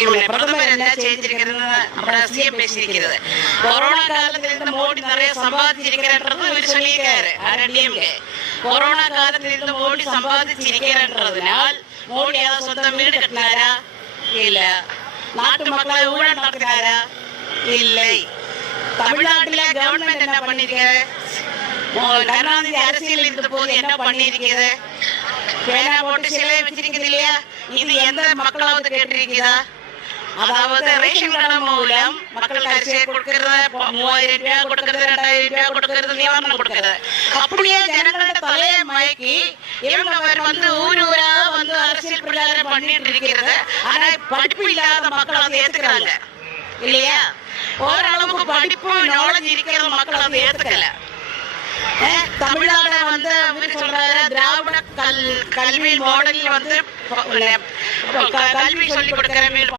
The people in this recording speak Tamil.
பிரதமர் என்ன செஞ்சிருக்கிறது நம்ம சிஎம் பேசியிருக்கிறது. கொரோனா காலத்திலிருந்து மோடி நிறைய சம்பாதிச்சிருக்கிறது இவர் சொல்லியிருக்காரு. கொரோனா காலத்திலிருந்து மோடி சம்பாதிச்சிருக்கிறதுனால் மோடி ஏதாவது சொந்த வீடு கட்டினாரா? இல்ல. நாட்டு மக்களை ஊழல் நடத்தினாரா? இல்லை. தமிழ்நாட்டில் கவர்மெண்ட் என்ன பண்ணிருக்காரு? கருணாநிதி அரசியல் இருந்த போது என்ன பண்ணிருக்கிறது? பேனா போட்டு சிலை வச்சிருக்கிறது இல்லையா? இது எந்த மக்களாவது கேட்டிருக்கிறதா? அதாவது ரேஷன் கடை மூலம் மக்களுக்கு அரிசியை கொடுக்கறது, 3000 ரூபாய் கொடுக்கறது, 2000 ரூபாய் கொடுக்கறது, நிவாரணம் கொடுக்கறது. அப்படியே ஜனங்களோட தலையை மயக்கி இவங்க ஊரா அரசியல் பிரச்சாரம் பண்ணிட்டு இருக்கிறது. ஆனா படிப்பு இல்லாத மக்கள் அதை ஏத்துக்கிறாங்க இல்லையா? ஓரளவுக்கு படிப்பு நாலேஜ் இருக்கிற மக்கள் அதை ஏத்துக்கல. தமிழ்நாடு சொல்றாரு திராவிட கல்வி மாடலில் கல்வி சொல்லி கொடுக்கிற